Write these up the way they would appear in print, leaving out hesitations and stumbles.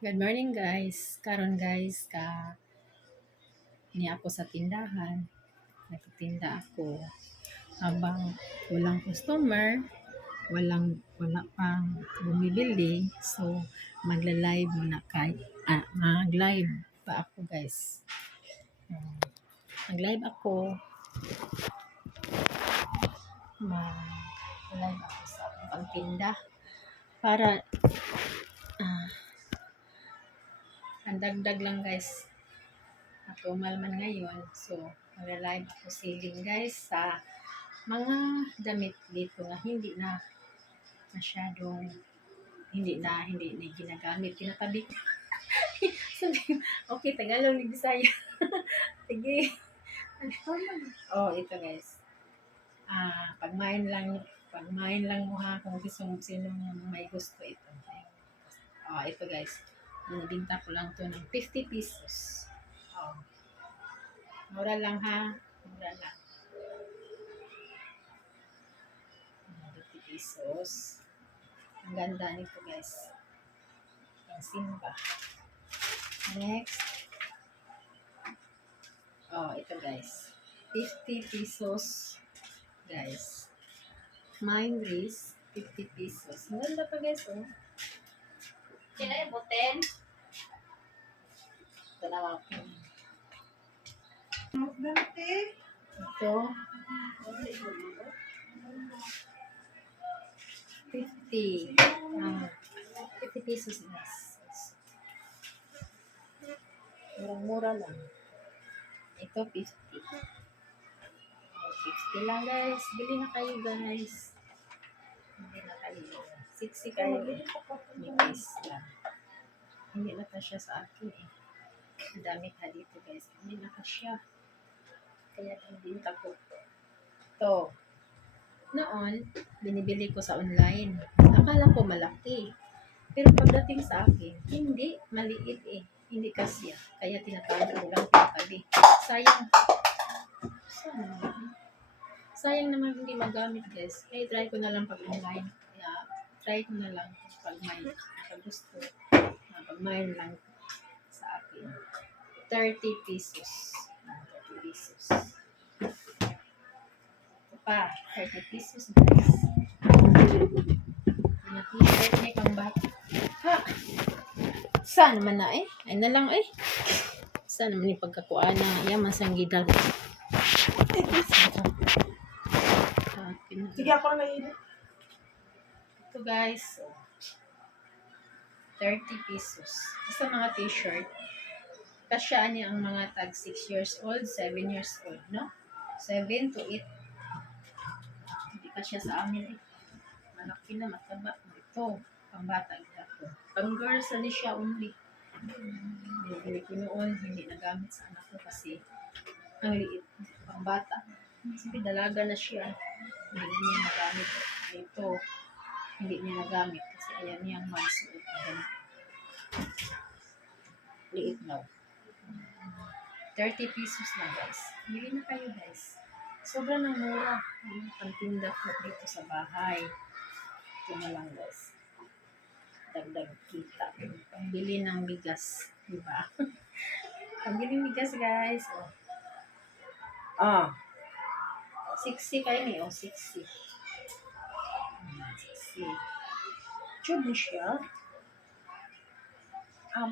Good morning guys. Karon guys, ni ako sa tindahan. Nagtitinda ako habang walang customer, wala pang bumibili. So, magla-live muna mag-live pa ako guys. Mag-live ako. Mag-live ako sa pagtinda para ang dagdag lang guys. Ako malman ngayon. So, mag-live ako selling guys sa mga damit dito na hindi na masyadong hindi na ginagamit. Kinatabi ko. Sabi, okay, Tagalog ni Bisaya. Sige. Oh, ito guys. Pagmain lang mo ha kung sino may gusto ito. Ito guys. Binibinta ko lang to ng 50 pesos. Oh. Mura lang ha. Mura lang. 50 pesos. Ang ganda nito guys. Ang simba. Next. Ito guys. 50 pesos. Guys. Mine is 50 pesos. Ang ganda pa guys, oh. Sila yung buten? Ito na ako. Ganti. Ito. 50. 50 pesos guys. Murang-mura lang. Ito 50. 60 lang guys. Bili na kayo guys. Bili na kayo. 60 kayo. Nipis lang. Hindi na pa siya sa akin eh. Ang dami ka dito guys. Hindi na pa siya. Kaya binibinta ko. Ito. Noon, binibili ko sa online. Akala ko malaki. Pero pagdating sa akin, hindi. Maliit eh. Hindi kasya. Kaya tinatago ko lang tinatabi. Sayang. Sayang naman hindi magamit guys. Kaya try ko na lang pag online. Kaya try ko na lang pag may gusto. Pag may lang sa akin. 30 pesos. 30 pesos. Ito pa. 30 pesos guys. Yung t-shirt niya pang bata. Ha! Saan naman na eh? Ay na lang eh. Saan naman yung pagkakuan na yaman sang gidal. Sige, ako na naiinit. Ito guys, 30 pesos. Basta mga t-shirt. Kasyaan niya ang mga tag 6 years old, 7 years old, no? 7 to 8. Hindi kasya sa amin eh. Malaki na, mataba. Ito, pambata ito. Pang girls na siya only. Bili ko noon, hindi nagamit sa anak ko kasi ang liit. Pambata. Sabi, dalaga na siya. Hindi niya nagamit. Ito, hindi niya nagamit kasi ayan niyang magsuot na ganito. Liit na. 30 pesos lang guys. Bili na kayo guys. Sobrang mura. Ang pantinda ko dito sa bahay. Ito na lang guys. Dagdag kita. Pambili ng bigas. Diba? Pambili ng bigas guys. 60 kayo niyo. 60. 60. Tube ni siya.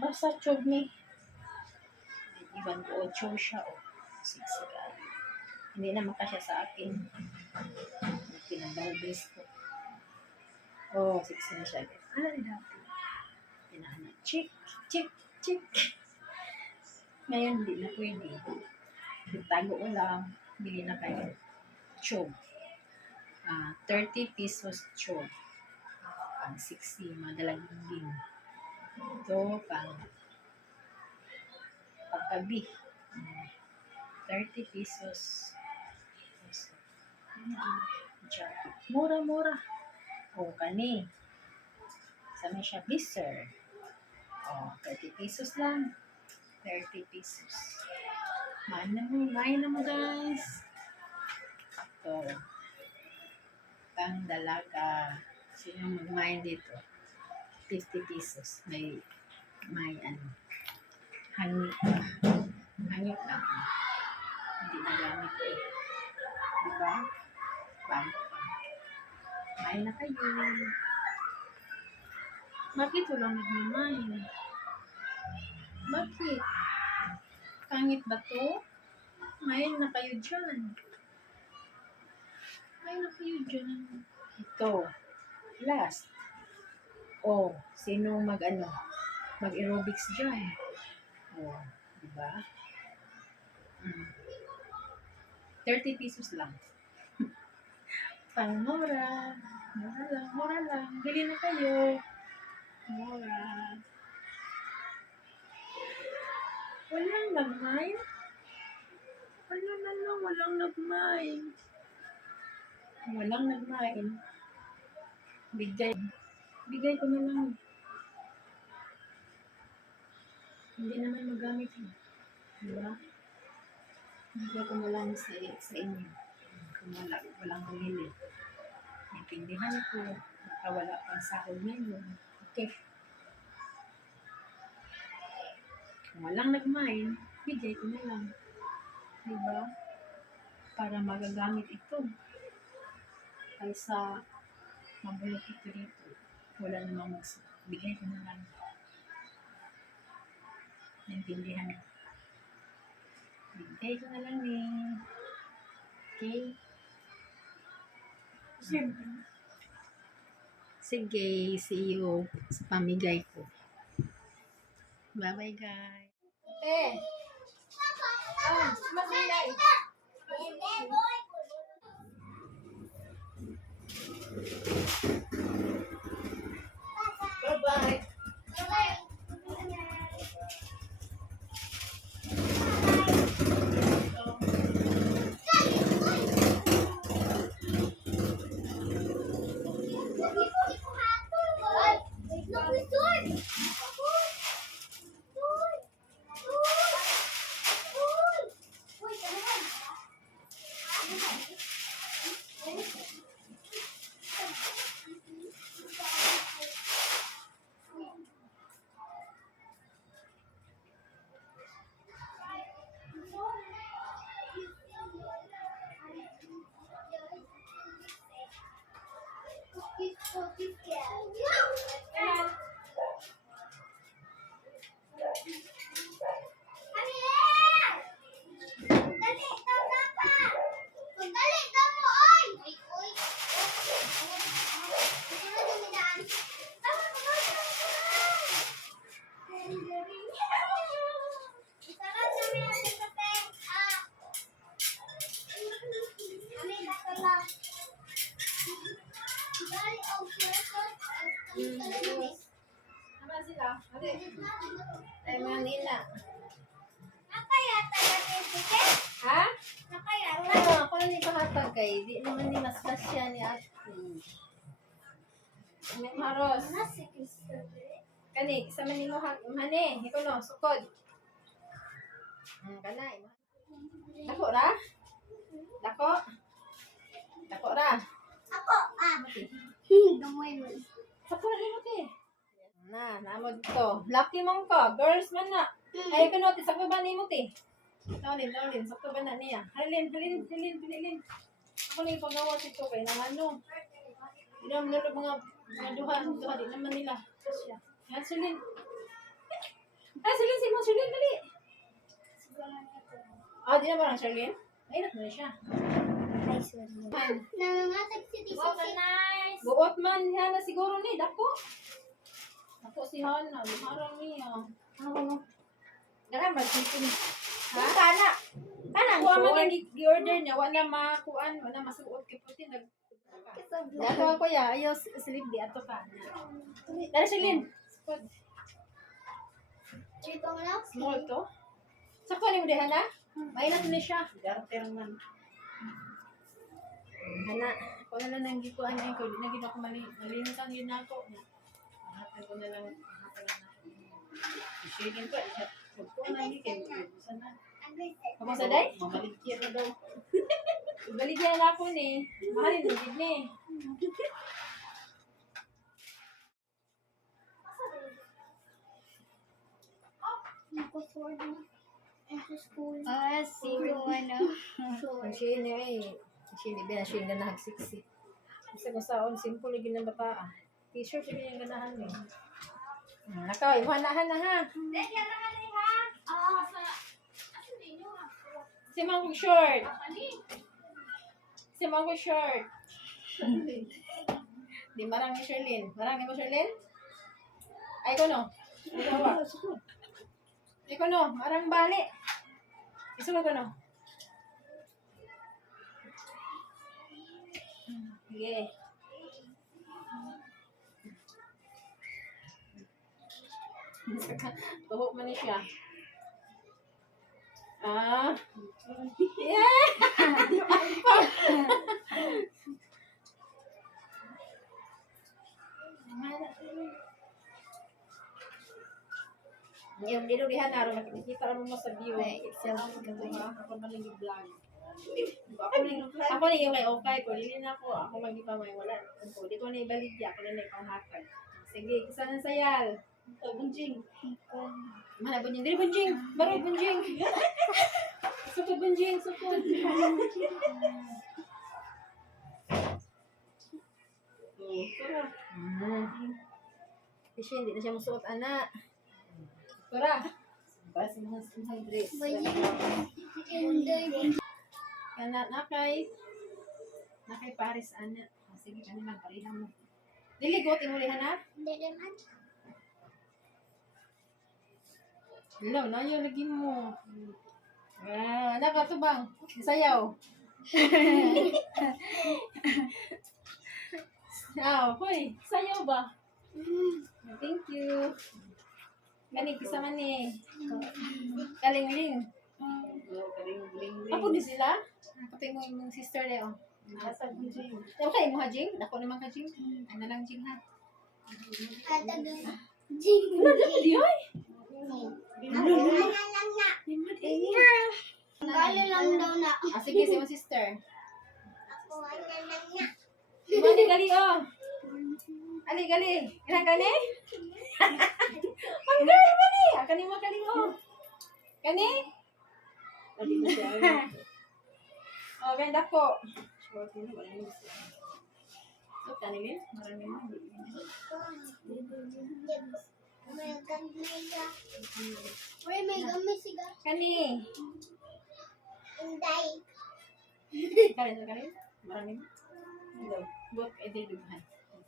Basta tube ni. Ibang ko, tube siya. 60 kayo. Hindi naman kasya sa akin. Pinagbalbis ko. 60 na siya. Ano rin dati? Pinahana. Chick. Ngayon, hindi na pwede. Tago ko lang. Bili na kayo. Tube. 30 pesos tube. Pang 60. Madalagin din. Ito, paggabi. 30 pesos. Mura. Kani. Sama siya blister. 30 pesos lang. 30 pesos. Main na mo guys. Ito. Pang dalaga. Sino mag-main dito? 50 pesos. May may hangit. Hangit lang. Hindi nagamit eh. Diba? Bang. May na kayo. Bakit walang nagmamay? Bakit? Pangit ba to? May na kayo dyan. May na kayo dyan. Ito. Last. Oh, sino mag-aerobics dyan? Oh, diba? 30 pesos lang. Pang mura. Mura lang, mura lang. Bili na kayo. Mura. Walang nagmay. Wala na lang, walang nagmay. Walang nagmay. Bigay ko na lang. Hindi naman magamit eh. Diba? Bigay ko na lang sa inyo. Kung walang bumili. Naintindihan ko. Wala pang sahod ngayon. Okay. Kung walang nagmain, bigay ko na lang. Diba? Para magagamit ito. Kaysa mabulok ito dito. Wala namang bigay ko na lang. Naintindihan ko. Bigay ko na lang eh. Okay? Sige, see you sa pamigay ko. Bye-bye, guys. Masilay. Bye-bye. Sama sila. Ate. Ay, Manila. Ha? Ano, ako na ni pahatag kay. Di naman ni mas pasya ni ate. May maros. Kani, sama ni mo mane. Ikaw no, sukod. Kanay. Dako ra? Dako? Dako ra? Mati. Dako ra ni mati. Namod to. Lucky mong ka. Girls man na. Ay, kano, sakto ba ni mo ti? Tawalin. Sakto ba na niya? Halin. Ako na ipagawa ito kay naman no. Hindi naman mga duha, di naman nila. Yan, Sulin. Sulin, Simon, Sulin, dali. Di naman ang Sulin? Ay, na siya. Buot man, yan na siguro ni, dako. Dako si Hana, lumarang niya. Dala, mag-chicken. Ha? Kana ang man yung i-order niya, wala makuan, wala masuot. Kiputi, Dato ako ya, ayaw silip di ato ka. Dali silin. Spot. Small to. Sakto ni mo dihan na? Mainat na siya. Garter man. Hana, ko na lang nang gikuan ay ko, di na gid ako malinisan yun nako. Hatan ko na lang ako. Sige ko, ko na ni kay sana. Ako sa day? Mamaligyan na daw. Baligyan na ako ni. Mahalin na din ni. ako sword na. Sa school. Ah, siguro ano. Ang siya niya eh. Siya niya, siya nga nahagsiksi. Kasi kung saan, simple yung ginabata. T-shirt siya yung ganahan eh. Nakaw, imuhanahan na ha. Si Mangkong short. Si Mangkong short. Di marang ni Sherlyn. Marang ni mo Sherlyn? Ay ko no. Ay ko no. Marang bali. Iso ko no. Sige. Tuhok man ni siya. Ah. Yeah! Yung dinulihan na rin, nakikita mo sa view. Ako na lang yung vlog. Ako na yung kay Okay ko, lili na ako. Ako mag-ipa may wala. Di ko na ibaligya, ako na na ipanghatag. Sige, isa na sayal. Bunjing. Mana bunjing? Dili bunjing. Baru bunjing. Sukod bunjing, sukod. Tara. Kasi hindi na siya masuot, anak. Tara. Para sa mga dress. Kana nakay Paris, anak. Sige, kanina parihan mo. Dili go, timulihan na. Hello, na yung lagi mo. Anak ka to bang? Sayaw. Hoy, sayaw ba? Thank you. Kani, kisa man eh. Kalingling. Ako din sila? Pati mo yung sister na yun. Nasa Jing. Ewan kayo mo ha, Jing? Ako naman ka, Jing. Ano lang, Jing, ha? Di, oy! Kalo lang daw na. Sige, si mo sister. Mani, gali, oh. Ali, gali. Ilang kani? Ang girl, mani. Kani mo, gali, oh. Kani? Oh, ganda ko. So, kanilin? Marami mo. Uy, may gamay siga. Kani. Inday. Kalin, kalin. Marami mo. Hello. Buat kay day dughan.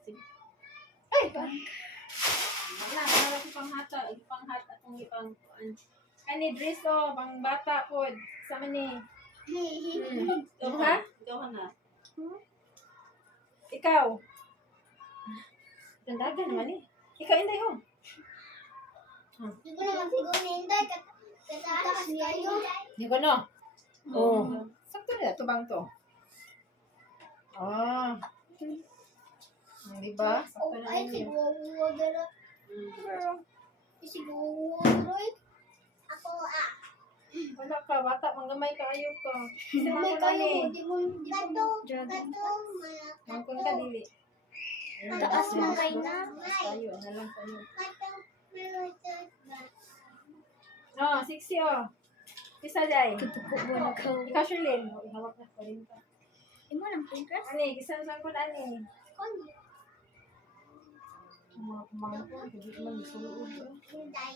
Sige. Ay! Wala, wala ko panghata. Panghata akong ipang... Kani dress, oh. Pang bata po. Sama ni. Ha? Ikaw na. Ikaw. Gandagan naman eh. Ikaw, Inday, oh. Hindi ko naman siguro na Inday. Kataas kayo. Hindi ko, no? Oo. Sakto na. Tubang to. Ah. Diba? Sakto na Ay, yun. siguro dara. Siguro Roy. Ako Wala ka. Bata. Manggamay ka. Ayaw ka. Kasi May mangkon kayo. eh. Di mo. Kato. Mangkon ka, dili. Taas mo kay na. Tayo. Ano lang tayo. Kato. Oh, 60 oh. Isa day. Tutuko mo na ka. Ikaw, Sherlyn. Hawak na pa rin ka. Imo lang pinkas. Ani, kisan sa ko na ani. Konya. Mga pamangkon. Hindi man isulood. Inday.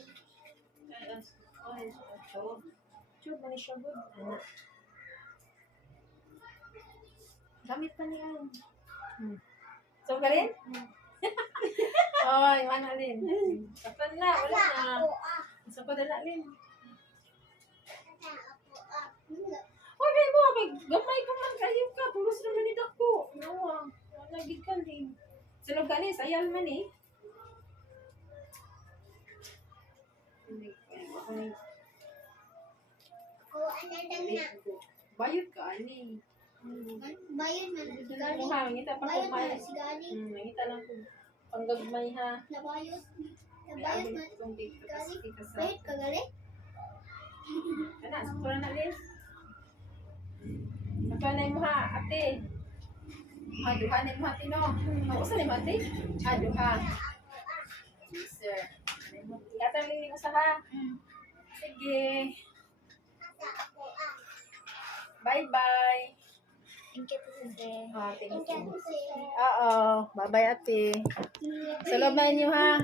Chub, mani siya good. Ano? Gamit pa niya. So, ka rin? Oy, mana rin. Kapan na, wala na. Ako So, ko na rin. Ako Oy, kayo mo, gamay ko man kayo ka. Pulos naman ni Dako. Nawa, nagig ka rin. Sunog ka ni, sayal man eh. lang na. Bayot ka, ani. Bayad na si Gali. Ha, mangita pa Bayad kung may. na si Gali. Mangita lang kung panggagmay ha. Nabayad. Nabayad na. Kung di ka sa... Bayad ka Gali? Kana, sukura na rin. Nakanay mo ha, ate. Duha na mo ate, no? Usa na mo ate? Duha. Sir. Ikatang liling usa ha. Sige. Bye-bye. Thank you, Ate. Thank you. Oo. Bye-bye, ate. Salamat niyo, ha?